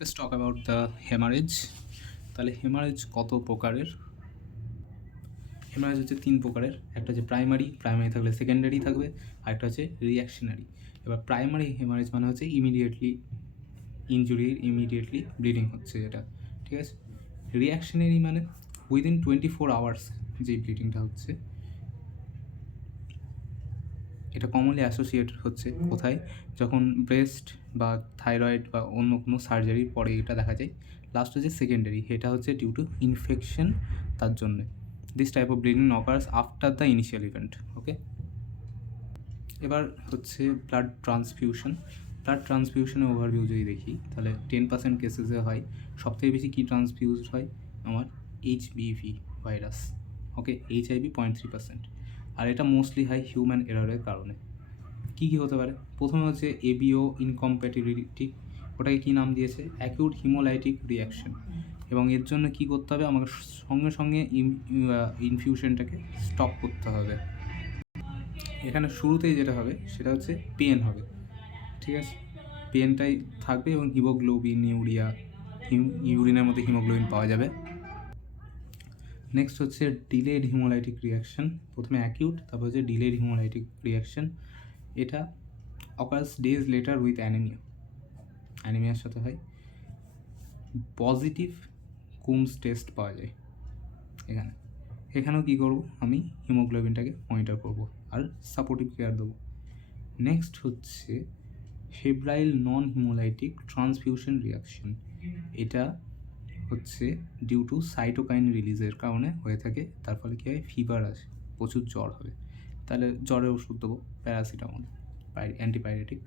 Let's talk about the hemorrhage. তাহলে haemorrhage কত প্রকারের? হেমারেজ হচ্ছে 3 প্রকারের। একটা হচ্ছে প্রাইমারি থাকলে সেকেন্ডারি থাকবে, আর একটা হচ্ছে রিঅ্যাকশনারি। এবার প্রাইমারি হেমারেজ মানে হচ্ছে ইমিডিয়েটলি ব্লিডিং হচ্ছে এটা, ঠিক আছে। রিঅ্যাকশনারি মানে উইদিন 24 আওয়ার্স যে ব্লিডিংটা হচ্ছে, এটা কমনলি অ্যাসোসিয়েটেড হচ্ছে কোথায়? যখন ব্রেস্ট বা থাইরয়েড বা অন্য কোনো সার্জারির পরে এটা দেখা যায়। লাস্ট হচ্ছে সেকেন্ডারি, এটা হচ্ছে ডিউ টু ইনফেকশন, তার জন্যে। This type of bleeding occurs after the initial event. Okay, এবার হচ্ছে ব্লাড ট্রান্সফিউশনের ওভারভিউ যদি দেখি, তাহলে 10% কেসেসে হয়। সবথেকে বেশি কী ট্রান্সফিউজ হয়? আমার এইচবিভি ভাইরাস। ওকে, এইচআইভি 0.3%। আর এটা মোস্টলি হয় হিউম্যান এররের কারণে। কী কী হতে পারে? প্রথমে হচ্ছে এবিও ইনকম্প্যাটিবিলিটি, ওটাকে কী নাম দিয়েছে? Acute haemolytic reaction. এবং এর জন্য কী করতে হবে? আমাকে সঙ্গে সঙ্গে ইনফিউশনটাকে স্টপ করতে হবে। এখানে শুরুতেই যেটা হবে সেটা হচ্ছে পেন হবে, ঠিক আছে। পেনটাই থাকবে এবং হিমোগ্লোবিন ইউরিনের মধ্যে হিমোগ্লোবিন পাওয়া যাবে। নেক্সট হচ্ছে ডিলেড হিমোলাইটিক রিঅ্যাকশন। প্রথমে অ্যাকিউট, তারপর হচ্ছে ডিলেড হিমোলাইটিক রিঅ্যাকশন। এটা অকার্স ডেজ লেটার উইথ অ্যানিমিয়ার সাথে হয়। পজিটিভ কুমস টেস্ট পাওয়া যায় এখানেও কী করবো? আমি হিমোগ্লোবিনটাকে মনিটর করব আর সাপোর্টিভ কেয়ার দেবো। নেক্সট হচ্ছে ফেব্রাইল নন হিমোলাইটিক ট্রান্সফিউশন রিঅ্যাকশন। এটা হচ্ছে ডিউ টু সাইটোকাইন রিলিজের কারণে হয়ে থাকে। তার ফলে কী হয়? ফিভার আসে, প্রচুর জ্বর হবে। তাহলে জ্বরের ওষুধ দেবো, প্যারাসিটামল, অ্যান্টিপাইরেটিক।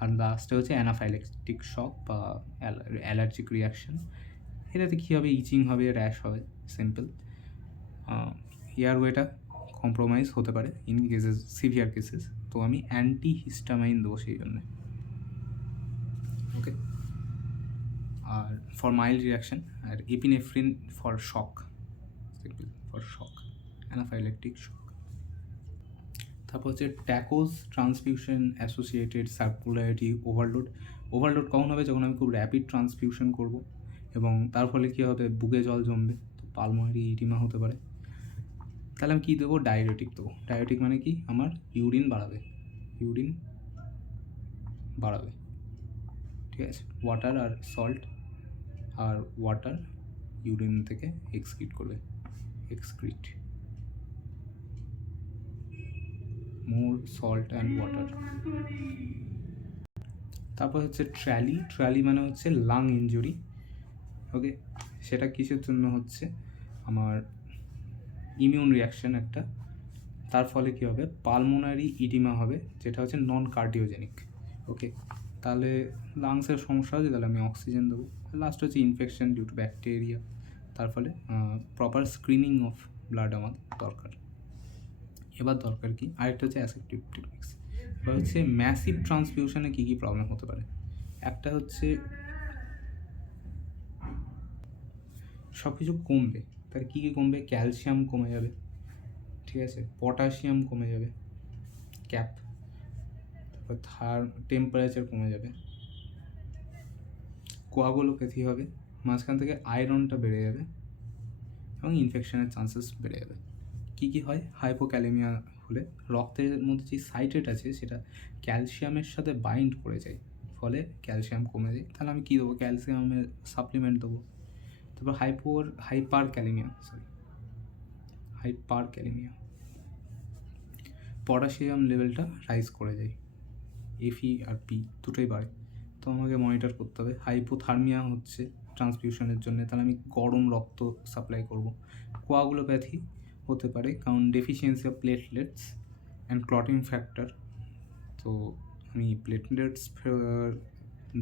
আর লাস্টে হচ্ছে অ্যানাফাইলেকটিক শক বা অ্যালার্জিক রিঅ্যাকশন। এটাতে কী হবে? ইচিং হবে, র্যাশ হবে, সিম্পল। এয়ারওয়েটা কম্প্রোমাইজ হতে পারে ইন কেসেস, সিভিয়ার কেসেস। তো আমি অ্যান্টিহিস্টামাইন দেবো সেই জন্যে। ওকে, আর ফর মাইল্ড রিঅ্যাকশন আর epinephrine for shock, simple for shock, anaphylactic shock. তারপর হচ্ছে TACO transfusion associated circularity overload কখন হবে? যখন আমি খুব র্যাপিড ট্রান্সফিউশন করব এবং তার ফলে কী হবে? বুকে জল জমবে, তো পালমোনারি ইডিমা হতে পারে। তাহলে আমি কী দেবো? ডায়ুরেটিক দেবো। ডায়ুরেটিক মানে কি? আমার ইউরিন বাড়াবে, ঠিক আছে। ওয়াটার আর সল্ট, আর ওয়াটার ইউরিন থেকে excrete more salt and water. তারপর হচ্ছে ট্র্যালি মানে হচ্ছে লাং ইনজুরি। ওকে, সেটা কিসের জন্য হচ্ছে? আমার ইমিউন রিয়াকশান একটা, তার ফলে কী হবে? পালমোনারি ইডিমা হবে, যেটা হচ্ছে নন কার্ডিওজেনিক। ওকে, তাহলে লাংসের সমস্যা হচ্ছে, তাহলে আমি অক্সিজেন দেবো। লাস্ট হচ্ছে ইনফেকশন ডিউ টু ব্যাকটেরিয়া, তার ফলে প্রপার স্ক্রিনিং অফ ব্লাড আমার দরকার। এবার দরকার কি? আরেকটা হচ্ছে অ্যাসেপ্টিভ টেকনিক্স। এবার হচ্ছে ম্যাসিভ ট্রান্সফিউশনে কী কী প্রবলেম হতে পারে? একটা হচ্ছে সব কিছু কমবে। তার কী কী কমবে? ক্যালসিয়াম কমে যাবে, ঠিক আছে, পটাশিয়াম কমে যাবে, তারপর টেম্পারেচার কমে যাবে, কোয়াগুলোপ্যাথি হবে, মাঝখান থেকে আয়রনটা বেড়ে যাবে এবং ইনফেকশনের চান্সেস বেড়ে যাবে। কী কী হয়? হাইপোক্যালেমিয়া হলে রক্তের মধ্যে যে সাইট্রেট আছে সেটা ক্যালসিয়ামের সাথে বাইন্ড করে যায়, ফলে ক্যালসিয়াম কমে যায়। তাহলে আমি কী দেবো? ক্যালসিয়ামের সাপ্লিমেন্ট দেবো। তারপর হাইপারক্যালেমিয়া পটাশিয়াম লেভেলটা রাইজ করে যায়, এফি আর পি দুটোই বাড়ে, তো আমাকে মনিটর করতে হবে। হাইপোথার্মিয়া হচ্ছে ট্রান্সফিউশনের জন্য, তাহলে আমি গরম রক্ত সাপ্লাই করব। কোয়াগুলোপ্যাথি হতে পারে কারণ deficiency of platelets and clotting factor, তো আমি প্লেটলেটস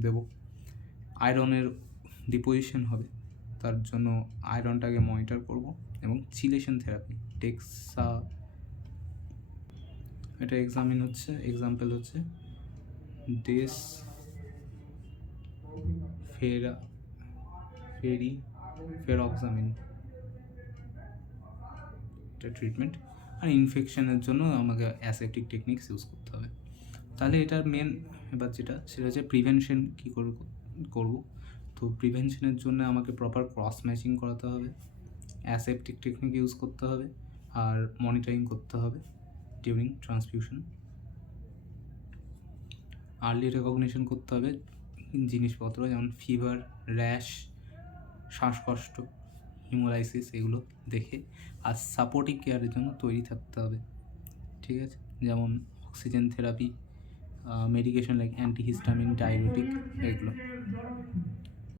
দেব। আয়রনের ডিপোজিশন হবে, তার জন্য আয়রনটাকে মনিটর করব। এবং চিলেশন থেরাপি, এটা এক্সাম্পল হচ্ছে ফেরক্সামিন, এটা ট্রিটমেন্ট। আর ইনফেকশনের জন্য আমাকে অ্যাসেপটিক টেকনিক্স ইউজ করতে হবে। তাহলে এটার মেন এবার সেটা হচ্ছে প্রিভেনশন কী করব। তো তো প্রিভেনশনের জন্য আমাকে প্রপার ক্রস ম্যাচিং করাতে হবে, অ্যাসেপটিক টেকনিক ইউজ করতে হবে, আর মনিটরিং করতে হবে ডিউরিং ট্রান্সফিউশন। আর্লি রেকগনিশন করতে হবে জিনিসপত্র, যেমন ফিভার, র্যাশ, শ্বাসকষ্ট, হিমোলাইসিস, এগুলো দেখে। আর সাপোর্টিভ কেয়ারের জন্য তৈরি থাকতে হবে, ঠিক আছে, যেমন oxygen therapy, medication like antihistamine, diuretic, এগুলো।